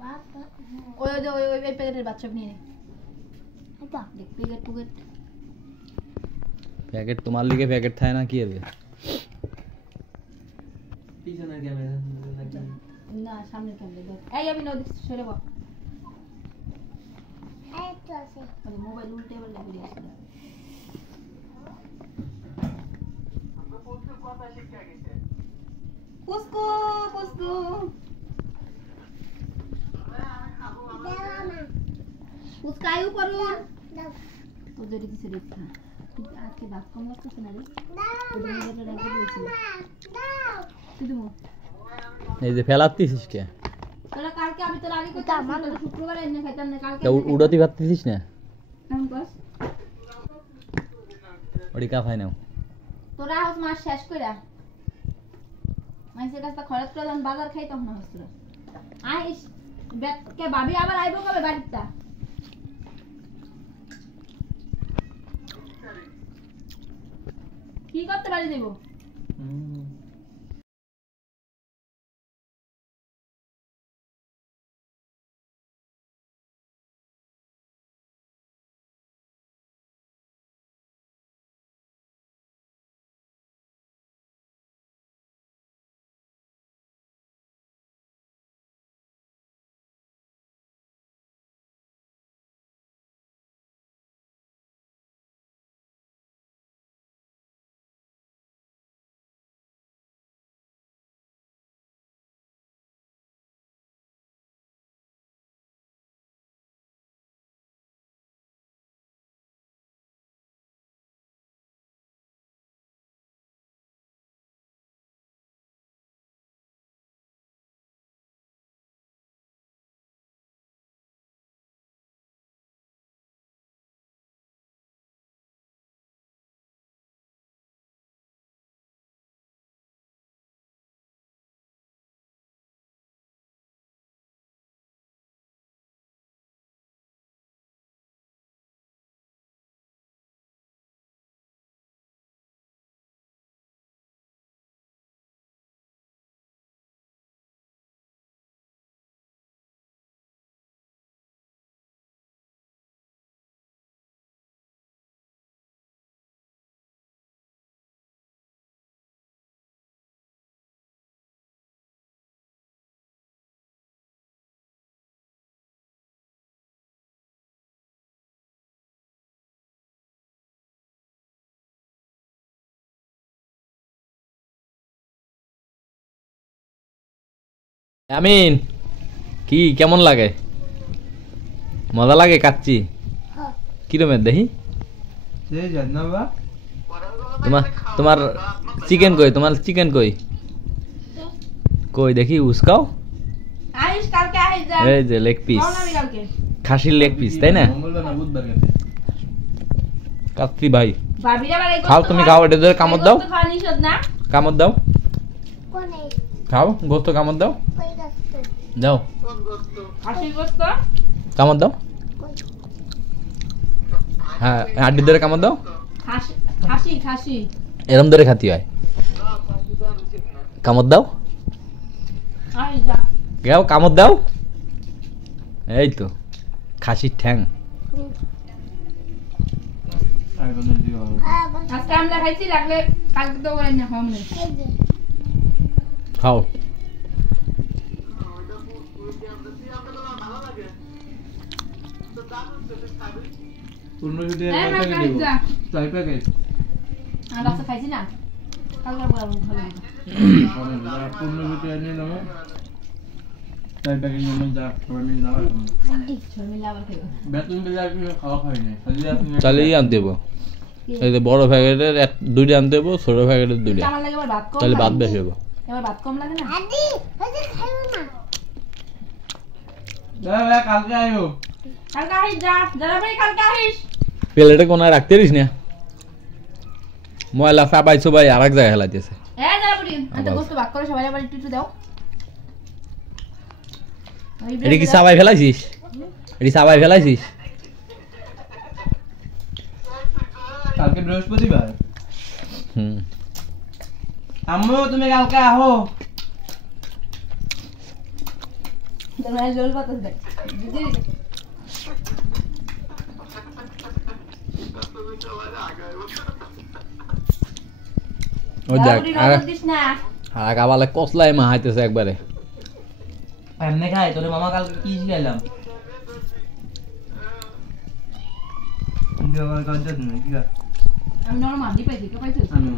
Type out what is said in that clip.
ওই ওই ওই ওই প্যাকেটের বাচ্চা নিয়ে নে এটা দেখ প্যাকেট পুকেট প্যাকেট তোমার লিগে প্যাকেট থাকে না কি হবে পিছনে ক্যামেরা না সামনে ক্যামেরা দেখ এই আমি নদী সরে বল এই তো আছে আরে মোবাইল উল্টে আবার লাগিয়ে দিয়েছ না আমরা পুষ্কু কথা শিখে গেছে পুষ্কু পুষ্কু পুষ্কায়ু করো দাও তো যদি কিছু দেখছ আজকে ভাত কম লাগছে না রে দাও এই যে ফেলাতিস কে তোরা কালকে আমি তোর আগে কথা আমার শুক্রবারে এনে খাইতাম না কালকে উড়াতি ভাবতিস না নাম কস ওডি কা খাই নাও তোরা হাউস মাস শেষ কইরা মাইসের কাছে খরচ করে যখন বাজার খাই তখন হচ্ছে আইস কে ভাবি আবার আইবো কবে বাড়িটা কি করতে পারি দেব আমিন কি কেমন লাগে মজা লাগে কাচ্চি কিরমের দেখি তোমার তোমার চিকেন কই তোমার চিকেন কই কই দেখি উস্কাও আইস কালকে আইস যা এই যে লেগ পিস কালকে খাসির লেগ পিস তাই না কাচ্চি ভাই ভাবিরা বাড়ি খাও তুমি খাও এটা ধরে কামড় দাও খাওয়া নিষেধ না কামড় দাও কোনে খাও গোস্ত কামড় দাও কই যাচ্ছে দাও খাসি গোস্ত কামড় দাও হ্যাঁ হাড্ডি ধরে কামড় দাও খাসি খাসি খাসি এরম ধরে খাতি হয় কামড় দাও আইস যা গাও কামড় দাও এই তো খাসির ঠ্যাং আজকে আমরা খাইছি লাগলে কালকে তো করে না হবে না খাও আর রাস্তা খাইছি না কালকে বড় ভালো চালিয়ে আনতে দেবো এই যে বড় প্যাকেটের দুইটা আনতে দেবো ছোট প্যাকেটের দুইটা আমার লাগে ভাত কম তাহলে ভাত বেশি হবে এবার ভাত কম লাগে না কালকে আইও কালকে আইস যা যারা ভাই কালকে আইস প্লেটে কোনায় রাখতে পারিস না ময়লা চাবাই সবাই আর এক জায়গায় হেলাইতেছে হ্যাঁ যারা বলি আচ্ছা গোস্ত ভাগ করে সবাই আবার একটু দাও এটা কি চাবাই ফেলাইছিস এটা চাবাই ফেলাইছিস কালকে বৃহস্পতিবার হুম আম্মু তুমি কালকে আহো তোর মায়ের লোল বাতাস দেখ বুঝলি ওই দেখ দাউরি রোদ দিস না আর কাবালে কসলাই মা হাইতেছে একবারে এমনি খাই তোরে মামা কালকে কি শিখাইলাম আমি নরমাল দি পাইছি কে পাইছিস আমি